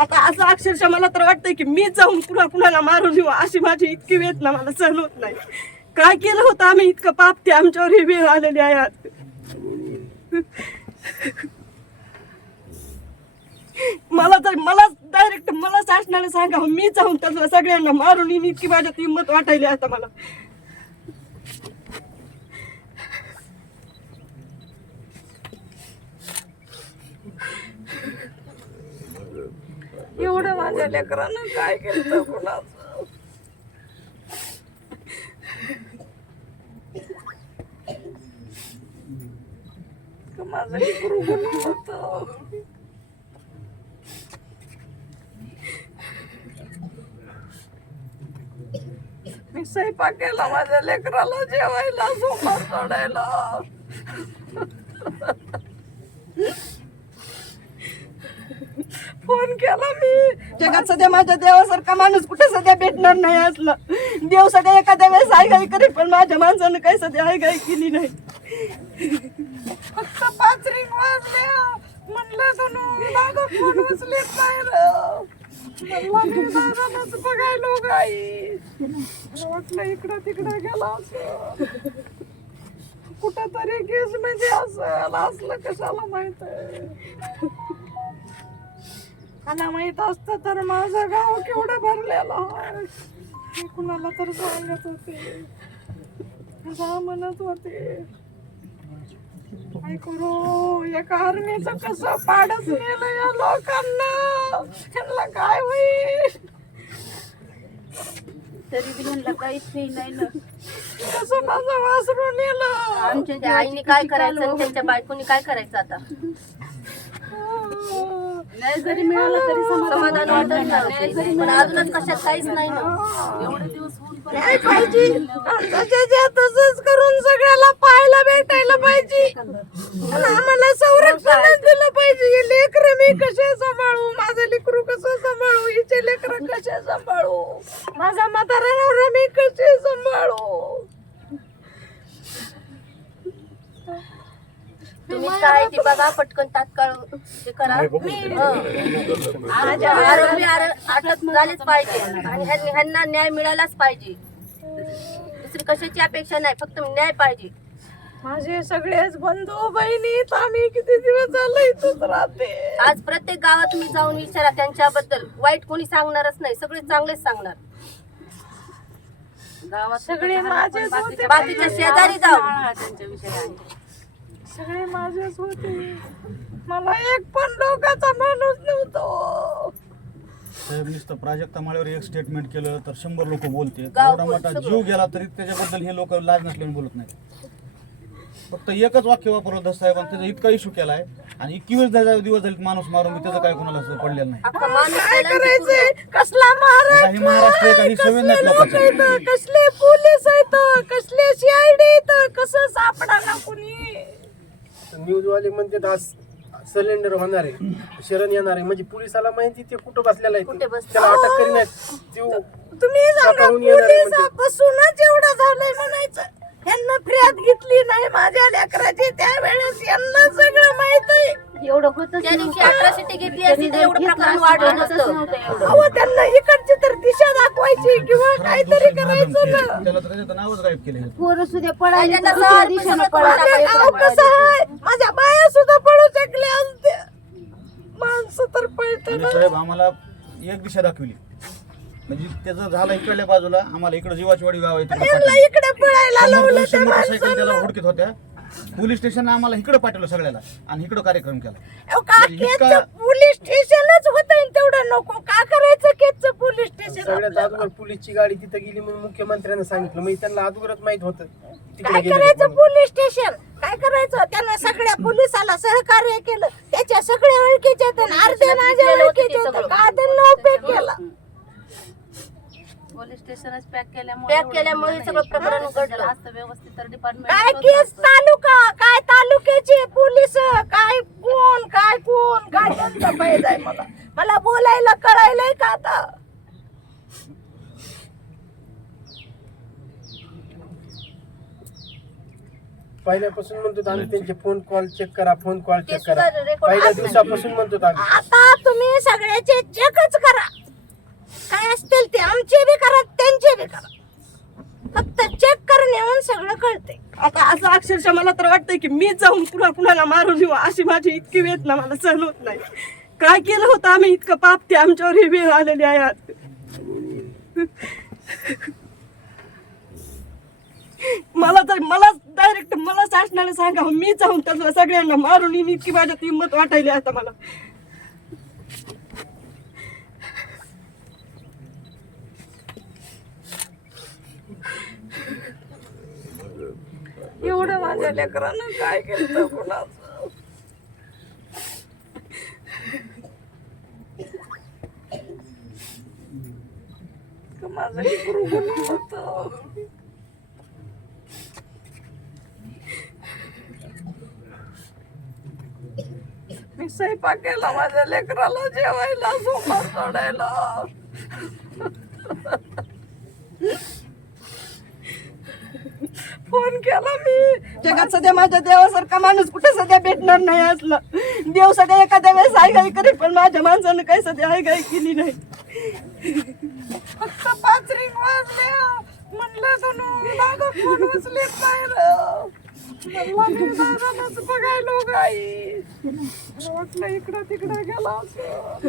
आता असं अक्षरशः मला तर वाटतंय की मी जाऊन पुन्हा कुणाला मारून येऊ अशी माझी इतकी वेदना मला सहन होत नाही. काय केलं होतं आम्ही इतकं पाप ते आमच्यावर ही वेळ आलेली आहे आज. मला डायरेक्ट मला शासनाने सांगा मी जाऊन त्यांना सगळ्यांना मारून येईन इतकी माझ्यात हिंमत वाटायली आता मला. एवढं माझ्या लेकरानं काय केलं कुणाचं. माझं लेकरू गुन्हा होतं. मी स्वयंपाक केला माझ्या लेकराला जेवायला सोमवार सोडायला. फोन केला मी. जगात सध्या माझ्या देवासारखा माणूस कुठे सध्या भेटणार नाही असला. देव सध्या एखाद्या वेळेस आयघाई करेल पण माझ्या माणसानं काही सध्या आयघाई केली नाही. फक्त 5 रिंग वाजल्या म्हणलं दादा फोन उचलेत नाही दादाच बघायलो गाई. वाटलं इकडं तिकडं गेला असं कुठं तरी केस म्हणजे असलं कशाला माहित. मला माहित असतं तर माझं गाव केवढं भरलेलं आहे. कुणाला तर सांगत होते जा म्हणत होते. काय करू एका आर्मीचं कसं पाडच नेलं या लोकांना. त्यांना काय होईल तरी बी म्हणलं काहीच नाही ना. कसं माझं वासरू नेलं. आमच्या त्या आईने काय करायचं आणि त्यांच्या बायकोनी काय करायचं आता. नाही जरी मिळालं तरी समाधान वाटत नाही. पण अजूनच कशात काहीच नाही ना. एवढे दिवस होऊन पण नाही पाहिजे तसंच करून सगळ्याला पाहायला भेटायला पाहिजे. आम्हाला संरक्षणच दिलं पाहिजे. हे लेकर मी कसे सांभाळू. माझं लेकरू कसं सांभाळू. हिचे लेकर कसे सांभाळू. माझा म्हातारा नवरा मी कसे सांभाळू. तुम्ही काय ती बघा पटकन तात्काळ हे करा. आरोपी अटक झालेच पाहिजे आणि ह्यांना न्याय मिळालाच पाहिजे. दुसरी कशाची अपेक्षा नाही फक्त न्याय पाहिजे. माझे सगळेच बंधू बहिणी आम्ही किती दिवस झाले इथंच राहते. आज प्रत्येक गावात तुम्ही जाऊन विचारा त्यांच्याबद्दल वाईट कोणी सांगणारच नाही. सगळे चांगलेच सांगणार. गावात सगळे माझेच होते. बाकीच्या शेजारी जाऊ सगळे माझेच होते. मला एक पण लोकांचा माणूस नव्हतो. साहेब नुसतं प्राजक्ता माळ्यावर एक स्टेटमेंट केलं तर 100 लोक बोलते. गाव एवढा मोठा जीव गेला तरी त्याच्याबद्दल हे लोक लाज नसल्याने बोलत नाही. फक्त एकच वाक्य वापरलं दस साहेबांनी त्याचा इतका इशू केलाय आणि 21 दिवस झाले माणूस मारून मी त्याचं काय कोणाला पडलेलं नाही. काय करायचंय. कसला काही महाराष्ट्र काही संवेदना आहेत लोकांच्या. कसले पोलीस आहेत कसले सीआयडी आहेत कसं सापडा ना कुणी. न्यूजवाले म्हणते आज सिलेंडर होणार आहे शरण येणार आहे म्हणजे पोलिसाला माहिती ते कुठं बसलेला आहे त्याला अटक करीत. तुम्ही सांगा पोलिसापासूनच एवढं झालंय म्हणायचं. यांना फिर्याद घेतली नाही माझ्या लेकराची त्यावेळेस यांना सगळं माहित आहे. एवढं होतं त्या दिवशी अट्रॉसिटी घेतली असती तर एवढं प्रकरण वाढलं नसतं. अहो त्यांना इकडची तर दिशा दाखवायची किंवा काहीतरी करायचं ना. त्याला तर त्याचं नावच गायब केलं. पोरं सुद्धा पळायला दिशेनं माझं गाव कसं आहे. माझ्या बाया सुद्धा पळू शकल्या असत्या. माणसं तर पळत आणि साहेब आम्हाला एक दिशा दाखवली म्हणजे त्याचं झालं इकडल्या बाजूला आम्हाला इकडे जीवाचवाडी गाव आहे इकडे पळायला लावलं. मोटरसायकल त्याला हुडकीत होत्या. पोलीस स्टेशन आम्हाला इकडे पाठवलं सगळ्याला आणि इकडे कार्यक्रम केला. पोलीस स्टेशनच होत तेवढं नको का करायचं केचं पोलीस स्टेशन. सगळ्यात अगोदर पोलीसची गाडी तिथं गेली म्हणून मुख्यमंत्र्यांना सांगितलं म्हणजे त्यांना अगोदरच माहित होतं काय करायचं. पोलीस स्टेशन काय करायचं. त्यांना सगळ्या पोलिसाला सहकार्य केलं. त्याच्या सगळ्या ओळखीचे अर्धे माझ्या ओळखीचे का त्यांना उपयोग केला. पोलीस स्टेशनच पॅक केल्यामुळे सगळं प्रकरण उघडलं असतं व्यवस्थित. तर डिपार्टमेंट काय केस तालुका काय तालुक्याचे पोलीस काय कोण काय त्यांचा पैद आहे. मला बोलायला कळायलंय का आता. पहिल्यापासून म्हणतो आम्ही त्यांचे फोन कॉल चेक करा पहिल्या दिवसापासून म्हणतो आम्ही. आता तुम्ही सगळ्याचे चेक कळते. आता असं अक्षरशः मला तर वाटतंय की मी जाऊन कुणाला मारून येऊ अशी माझी इतकी वेदना मला सहन होत नाही. काय केलं होतं आम्ही इतकं पाप ते आमच्यावर ही वेळ आलेली आहे आज. मला डायरेक्ट मला शासनाने सांगावं मी जाऊन त्याला सगळ्यांना मारून येईन इतकी माझ्यात हिंमत वाटायली आता मला. एवढं माझ्या लेकरानं काय केलं कुणाचं. माझं लेकरू गुन्हा होतं. मी स्वयंपाक केला माझ्या लेकराला जेवायला सोमवार सोडायला. फोन केला मी. जगात सध्या माझ्या देवासारखा माणूस कुठे सध्या भेटणार नाही असला. देव सध्या एखाद्या वेळेस आयघाई करेल पण माझ्या माणसानं काही सध्या आयघाई केली नाही. फक्त 5 रिंग वाजल्या म्हणलं दादा फोन उचलेत नाही दादाच बघायलो गाई. वाटलं इकडं तिकडं गेला असं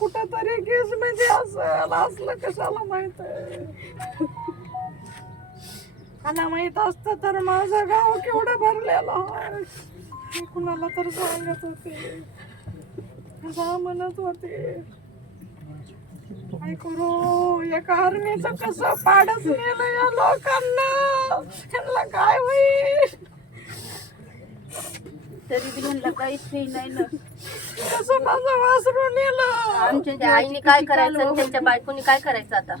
कुठं तरी केस म्हणजे असलं कशाला माहित आहे. मला माहित असतं तर माझं गाव केवढं भरलेलं आहे. मी कुणाला तर सांगत होते जा म्हणत होते. काय करू एका आर्मीचं कसं पाडच नेलं या लोकांना. त्यांना काय होईल तरी बी म्हणलं काहीच नाही ना. कसं माझं वासरू नेलं. आमच्या त्या आईने काय करायचं आणि त्यांच्या बायकोनी काय करायचं आता.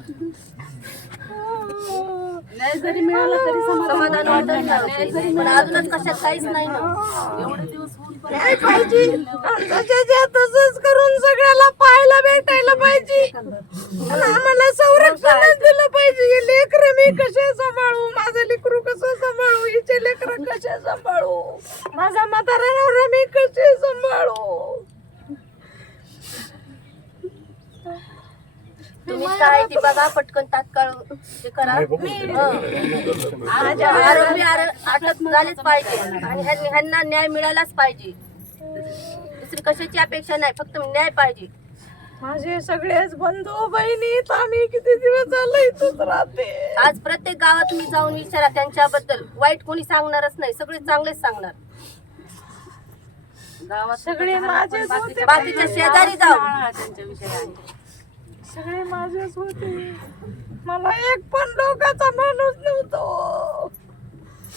न्याय जरी मिळाला तरी समाधान वाटत नाही. पण अजूनच कशात काहीच नाही ना. एवढे दिवस होऊन पण नाही पाहिजे त्याच्या तसंच करून सगळ्याला पाहायला भेटायला पाहिजे. आणि आम्हाला संरक्षण दिलं पाहिजे. हे लेकरं मी कसे सांभाळू. माझं लेकरू कसं सांभाळू. हिचे लेकरं कसे सांभाळू. माझा म्हातारा नवरा मी कसे सांभाळू. तुम्ही काय ती बघा पटकन तात्काळ हे करा. आरोपी अटक झालेच पाहिजे आणि ह्यांना न्याय मिळालाच पाहिजे. दुसरी कशाची अपेक्षा नाही फक्त न्याय पाहिजे. माझे सगळेच बंधू बहिणी आम्ही किती दिवस झाले इथंच राहते. आज प्रत्येक गावात तुम्ही जाऊन विचारा त्यांच्याबद्दल वाईट कोणी सांगणारच नाही. सगळे चांगलेच सांगणार. गावात सगळे माझेच होते. बाकीच्या शेजारी जाऊ सगळे माझेच होते. मला एक पण लोकांचा माणूस नव्हतो.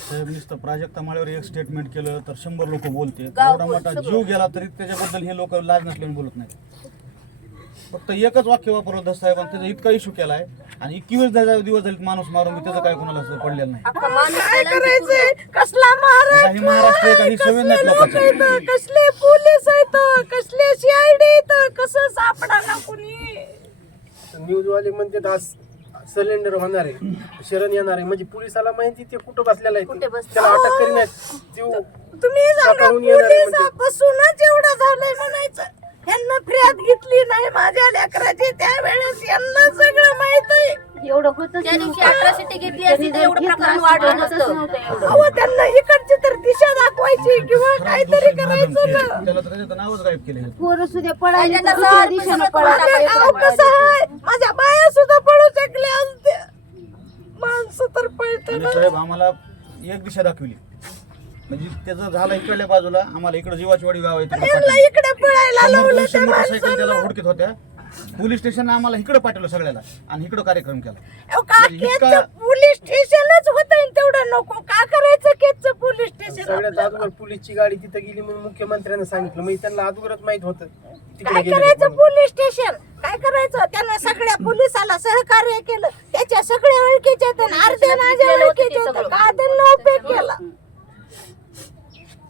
साहेब नुसतं प्राजक्ता माळ्यावर एक स्टेटमेंट केलं तर 100 लोक बोलते. गाव एवढा मोठा जीव गेला तरी त्याच्याबद्दल हे लोक लाज नसल्याने बोलत नाहीत. फक्त एकच वाक्य वापरलं दस साहेबांनी त्याचा इतका इशू केलाय आणि 21 दिवस झाले माणूस मारून त्याचं काय कोणाला पडलेलं नाही. अख्खा माणूस काय गेला आणि करायचंय. कसला आता हे महाराष्ट्र आहे का? ही सवय नाही लोकांची. महाराष्ट्र कसले पोलीस आहेत कसले CID आहेत कसं सापडा ना कुणी. न्यूज वाले म्हणते आज सिलेंडर होणार आहे शरण येणार आहे म्हणजे पोलिसाला माहिती ते कुठं बसलेला आहे कुठे बसलेला त्याला अटक करीत तुम्ही सांगा पोलिसापासूनच एवढं झालंय म्हणायचं. यांना फ्रियाद घेतली नाही माझ्या लेकराची त्यावेळेस यांना सगळं माहित आहे. एवढं होतं त्या दिवशी अट्रॉसिटी घेतली असती तर एवढं प्रकरण वाढलं नसतं. अहो त्यांना इकडची तर दिशा दाखवायची किंवा काहीतरी करायचं ना. त्याला तर त्याचं नावच गायब केलं. पोरं सुद्धा पळाली तर सगळं दिशेनं पळाली. अहो कसं आहे माझ्या बाया सुद्धा पळू शकल्या असत्या. माणसं तर पळत आणि साहेब आम्हाला एक दिशा दाखवली म्हणजे त्याचं झालं इकडल्या बाजूला आम्हाला इकडे जीवाची वाडी गाव आहे तिकडे पाठवलं. इकडे पळायला लावलं 200 मोटरसायकल त्याला हुडकीत होत्या. पोलीस स्टेशन आम्हाला इकडे पाठवलं सगळ्याला आणि इकडे कार्यक्रम केला. म्हणजे इतका पोलीस स्टेशनच होत तेवढं नको का करायचं केचं पोलीस स्टेशन. सगळ्यात अगोदर पोलीसची गाडी तिथं गेली म्हणून मुख्यमंत्र्यांना सांगितलं म्हणजे त्यांना अगोदरच माहित होतं तिकडे काय गेले करायचं पोलीस स्टेशन काय करायचं. त्यांना सगळ्या पोलिसाला सहकार्य केलं. त्याच्या सगळ्या ओळखीचे अर्धे माझ्या ओळखीचे का त्यांना उपयोग केला.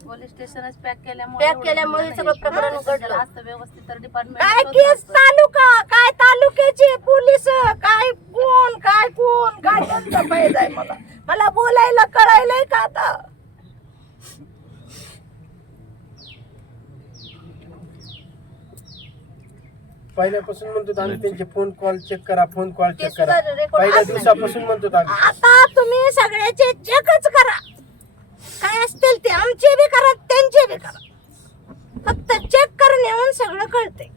पोलीस स्टेशनच पॅक केल्यामुळे सगळं प्रकरण उघडलं असतं व्यवस्थित तर काय डिपार्टमेंट केस तालुका काय तालुक्याचे पोलीस काय कोण काय त्यांचा पाहिजे आहे. मला बोलायला कळायलंय का आता. पहिल्यापासून म्हणतो आम्ही त्यांचे फोन कॉल चेक करा, फोन कॉल ते चेक सुद्धा करा. रेकॉर्ड पहिल्या असणार. दिवसापासून म्हणतो आम्ही. आता तुम्ही सगळ्याचे चेकच करा, काय असतील ते आमचे बी करा त्यांचे बी करा, फक्त चेक करून येऊन सगळं कळते.